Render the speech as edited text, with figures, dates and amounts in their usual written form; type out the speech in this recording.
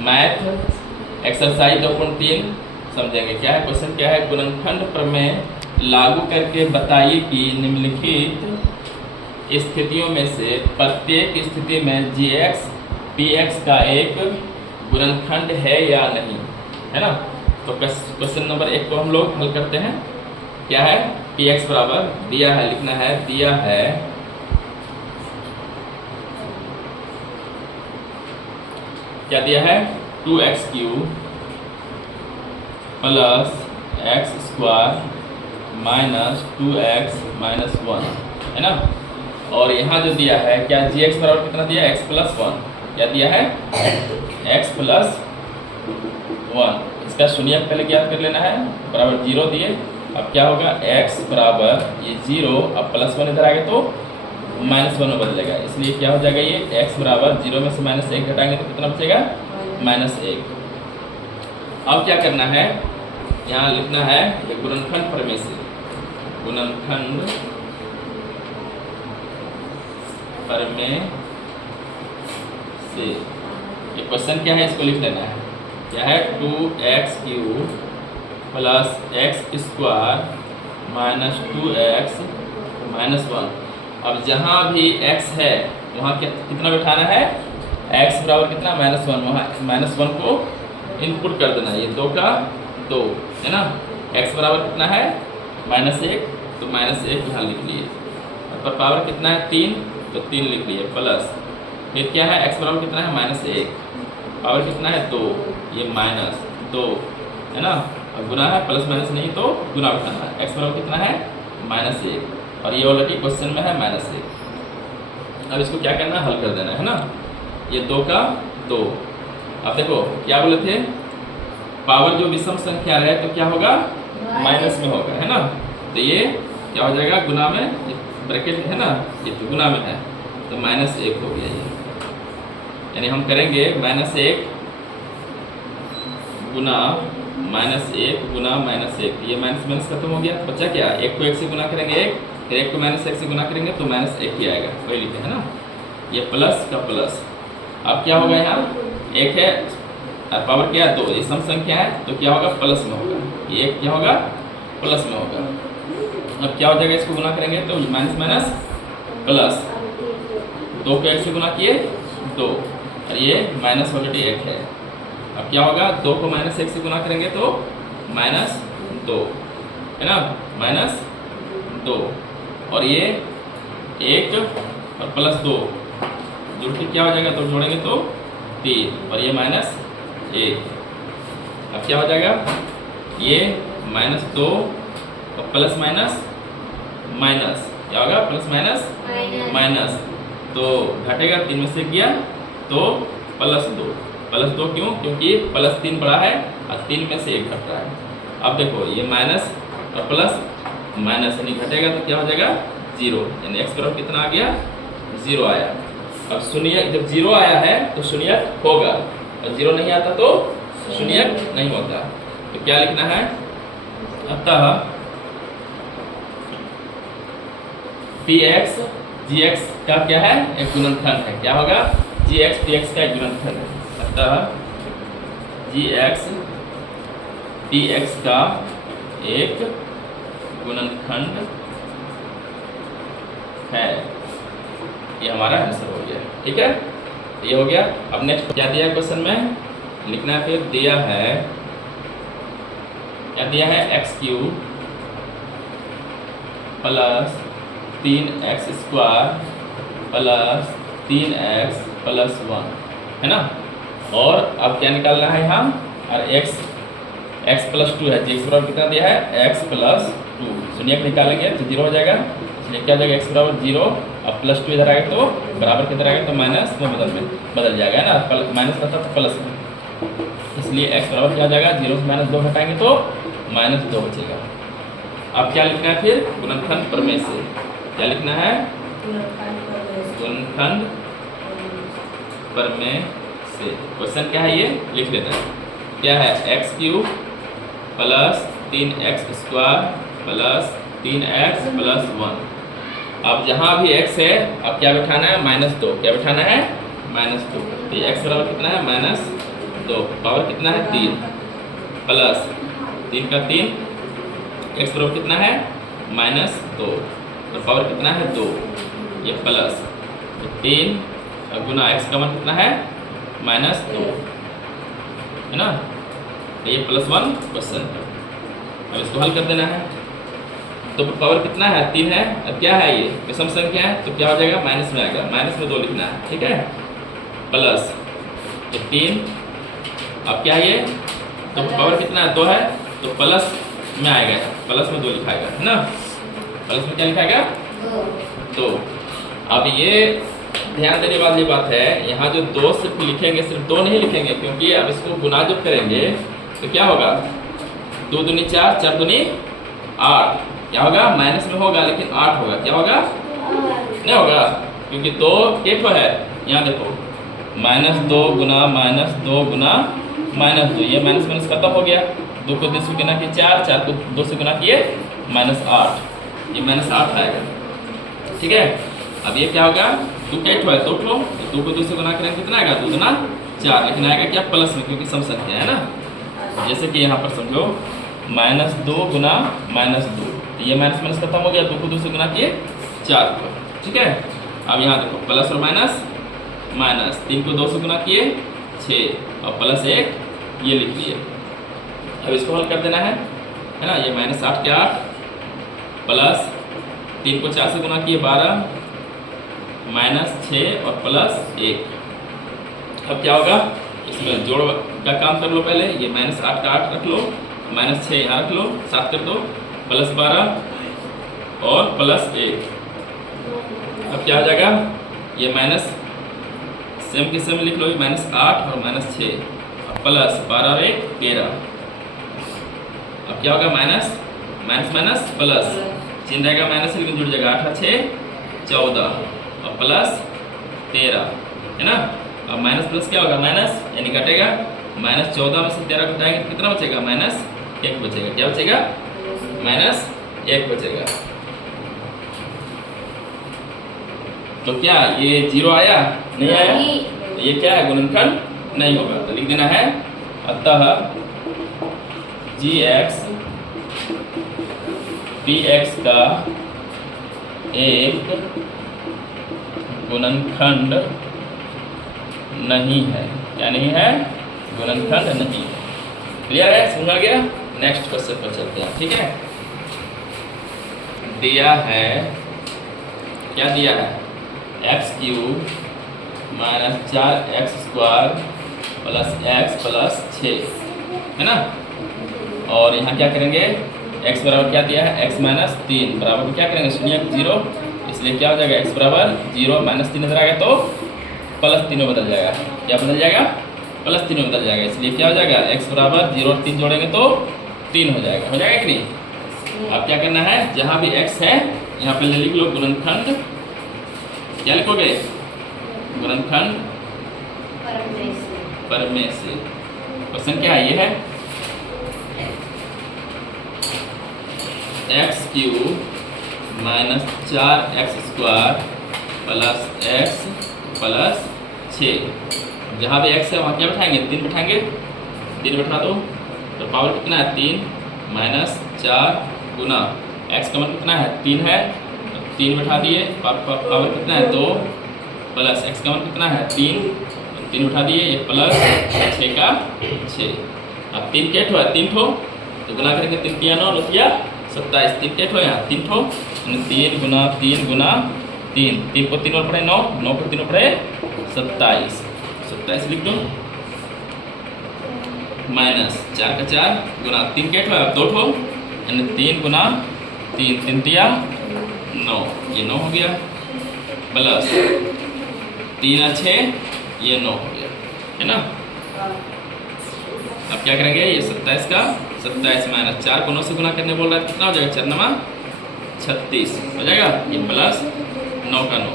Math exercise 2.3 समझेंगे। क्या है क्वेश्चन, क्या है, गुणनखंड प्रमेय लागू करके बताइए कि निम्नलिखित स्थितियों में से प्रत्येक स्थिति में gx px का एक गुणनखंड है या नहीं, है ना। तो क्वेश्चन नंबर 1 को हम लोग हल करते हैं। क्या है, px बराबर दिया है, लिखना है, दिया है क्या दिया है, 2x³ plus x² minus 2x minus 1, है ना। और यहाँ जो दिया है क्या, gx बराबर कितना दिया है, x+1, क्या दिया है, x+1। इसका शून्यक पहले ज्ञात कर लेना है, बराबर 0 दिए। अब क्या होगा, x बराबर ये 0, अब +1 इधर आ गया तो -1 में बदलेगा, इसलिए क्या हो जाएगा, ये x बराबर 0 में से -1 घटाएंगे तो कितना बचेगा, -1। अब क्या करना है, यहाँ लिखना है ये गुणनखंड प्रमेय से, गुणनखंड प्रमेय से ये क्वेश्चन क्या है, इसको लिख लेना है। क्या है, 2x³ plus x² minus 2x minus 1। अब जहाँ भी x है वहाँ कितना बैठाना है, x बराबर कितना, -1, वहाँ -1 को इनपुट कर देना है, ये 2 का 2, है ना। x बराबर कितना है, -1, तो -1 यहाँ लिख लिए। और पावर कितना है, 3, तो 3 लिख लिए, प्लस फिर क्या है, x बराबर कितना है, -1, पावर कितना है 2, ये -2, है ना। अब गुना है, प्लस माइनस नहीं तो गुना उठाना है। x बराबर कितना है, -1, और ये ऑलरेडी क्वेश्चन में है -1। अब इसको क्या करना है, हल कर देना है ना। ये 2 का 2। अब देखो क्या बोले थे, पावर जो विषम संख्या है तो क्या होगा, माइनस में होगा, है ना। तो ये क्या हो जाएगा, गुना में, ब्रैकेट है ना, ये तो गुना में है, तो -1 हो गया ये। यानी हम करेंगे -1 गुना -1 गुना -1, ये माइनस माइनस खत्म हो गया, बचा क्या, 1 को 1 से गुना करेंगे 1, फिर 1 को -1 से गुना करेंगे तो -1 ही आएगा, वही लिखे है ना। ये प्लस का प्लस, अब क्या होगा, यहाँ 1 है, पावर क्या है 2, ये सम संख्या है तो क्या होगा, प्लस में होगा, ये 1 क्या होगा, प्लस में होगा। अब क्या हो जाएगा, इसको गुना करेंगे तो माइनस माइनस प्लस, 2 को 1 से गुना किए 2, और ये माइनस ऑलरेडी 1 है। अब क्या होगा, 2 को -1 से गुना करेंगे तो -2, है ना, -2, और ये 1 और +2 जोड़ के क्या हो जाएगा, तो जोड़ेंगे तो 3, और ये -1। अब क्या हो जाएगा, ये -2 और प्लस माइनस माइनस, क्या होगा, प्लस माइनस माइनस, तो घटेगा, 3 में से गया तो +2 क्यों, क्योंकि +3 बड़ा है और 3 में से 1 घट रहा है। अब देखो ये माइनस और प्लस माइनस, यानी घटेगा तो क्या हो जाएगा, 0, यानी x बराबर कितना आ गया, 0 आया। अब शून्यक, जब 0 आया है तो शून्यक होगा, और 0 नहीं आता तो शून्यक नहीं होता। तो क्या लिखना है, अतः px gx का क्या है, एक गुणनखंड है, क्या होगा, gx px का एक गुणनखंड है। अतः gx px का एक गुणनखंड है, ये हमारा आंसर हो गया, ठीक है, ये हो गया। अब नेक्स्ट क्या दिया है क्वेश्चन में, लिखना है, फिर दिया है, क्या दिया है, x³ plus 3x² plus 3x plus 1, है ना। और अब क्या निकालना है यहाँ, और x+2 है, x बराबर कितना दिया है, x+2, शून्यक निकालेंगे तो 0 हो जाएगा, इसलिए क्या हो जाएगा, x बराबर 0, अब +2 इधर आएगा तो बराबर किधर आएगा, तो माइनस में बदल जाएगा, है ना, माइनस रहता तो प्लस में, इसलिए x बराबर क्या हो जाएगा, 0 से -2 घटाएंगे तो -2 बचेगा। अब क्या लिखना है, फिर गुणनखंड प्रमेय से, क्या लिखना है, गुणनखंड प्रमेय से। क्वेश्चन क्या है, ये लिख लेते हैं। क्या है, x³ plus 3x² plus 3x plus 1। अब जहाँ भी x है, अब क्या बैठाना है, -2, क्या बैठाना है, -2। तो x बराबर कितना है, 2 पावर कितना है 3 प्लस 3 का 3 x बराबर कितना है -2 और पावर कितना है 2 ये प्लस 3 गुना x का मान कितना है -2 है ना। तो ये +1 क्वेश्चन है। अब इसको हल कर देना है। तो पावर कितना है 3 है। अब क्या है ये विषम संख्या है तो क्या हो जाएगा माइनस में आएगा, माइनस में 2 लिखना है, ठीक है। प्लस 3 अब क्या है ये तो पावर कितना है 2 है तो प्लस में आएगा, प्लस में 2 लिखाएगा है ना। प्लस में क्या लिखाएगा 2। अब ये ध्यान देने वाली बात है यहाँ जो 2 सिर्फ लिखेंगे, सिर्फ 2 नहीं लिखेंगे क्योंकि अब इसको गुना जब करेंगे तो क्या होगा 2 दूनी 4 4 दूनी 8 क्या होगा माइनस में होगा लेकिन 8 होगा, क्या होगा नहीं होगा क्योंकि 2 एक है। यहाँ देखो -2 गुना -2 गुना -2 ये माइनस माइनस खत्म हो गया। 2 को 2 से गुना किए 4 4 को 2 से गुना किए -8 ये -8 आएगा, ठीक है। अब ये क्या होगा 2 का 8 है 2 ठो, 2 को 2 से गुना करेंगे कितना आएगा 2 गुना 4 लेकिन आएगा क्या प्लस में क्योंकि सम संख्या है ना। जैसे कि यहाँ पर समझो -2 गुना -2 तो ये माइनस माइनस खत्म हो गया। 2 को 2 से गुना किए 4 को, ठीक है। अब यहाँ देखो प्लस और माइनस माइनस 3 को 2 से गुना किए 6 और प्लस 1 ये लिख लिए। अब इसको हल कर देना है ना। ये -8 के 8 प्लस 3 को 4 से गुना किए 12 -6 और प्लस 1। अब क्या होगा इसमें जोड़ का काम कर लो पहले। ये -8 का 8 रख लो, -6 यहाँ रख लो, 7 कर दो, प्लस 12 और प्लस 1। अब क्या हो जाएगा ये माइनस सेम के सेम लिख लो, -8 और -6 प्लस 12 और 1 13। अब क्या होगा माइनस माइनस माइनस प्लस चिन्ह रहेगा माइनस लेकिन जुड़ जाएगा 8 6 14 और प्लस 13 है ना। अब माइनस प्लस क्या होगा माइनस यानी कटेगा, -14 में से 13 घटाएंगे तो कितना बचेगा -1 बचेगा। क्या बचेगा -1 बचेगा। तो क्या ये 0 आया नहीं आया तो ये क्या है गुणनखंड नहीं होगा। तो लिख देना है अतः gx px का एक गुणनखंड नहीं है। क्या नहीं है गुणनखंड नहीं है। क्लियर है, समझ आ गया। नेक्स्ट क्वेश्चन पर चलते हैं, ठीक है। दिया है क्या दिया है x³ - 4x² + x + 6 है ना। और यहाँ क्या करेंगे x बराबर क्या दिया है x - 3 बराबर क्या करेंगे 0 0 इसलिए क्या हो जाएगा x बराबर 0 -3 नजर आ गया तो +3 में बदल जाएगा। क्या बदल जाएगा +3 में बदल जाएगा। इसलिए क्या हो जाएगा x बराबर 0 और 3 जोड़ेंगे तो 3 हो जाएगा कि नहीं। अब क्या करना है जहाँ भी x है यहाँ पे लिख लो गुणनखंड। क्या लिखोगे गुणनखंड परमेय से। क्वेश्चन क्या है ये है x³ - 4x² + x + 6। जहाँ भी x है वहाँ क्या बैठाएंगे 3 बैठाएंगे, 3 बैठा दो तो पावर कितना है 3 - 4 गुना x का मान कितना है 3 है तो 3 बैठा दिए, पावर कितना है 2 प्लस x का मान कितना है 3 तो 3 बैठा दिए, ये प्लस 6 का 6। अब 3 के ठो है 3 ठो तो गुना करेंगे 3 किया 9 रुपया 27 3 के ठो यहाँ 3 ठो 3 गुना 3 गुना 3 3 को 3 और पड़े 9 9 को 3 और पड़े 27 27 लिख दो माइनस 4 का 4 गुना 3 के ठो है 2 ठो यानी 3 गुना 3 3 दिया 9 ये 9 हो गया प्लस 3 और 6 ये 9 हो गया है ना। अब क्या करेंगे ये 27 का 27 - 4 को 9 से गुना करने बोल रहा है कितना हो जाएगा 4 9 36 हो जाएगा। ये प्लस 9 का 9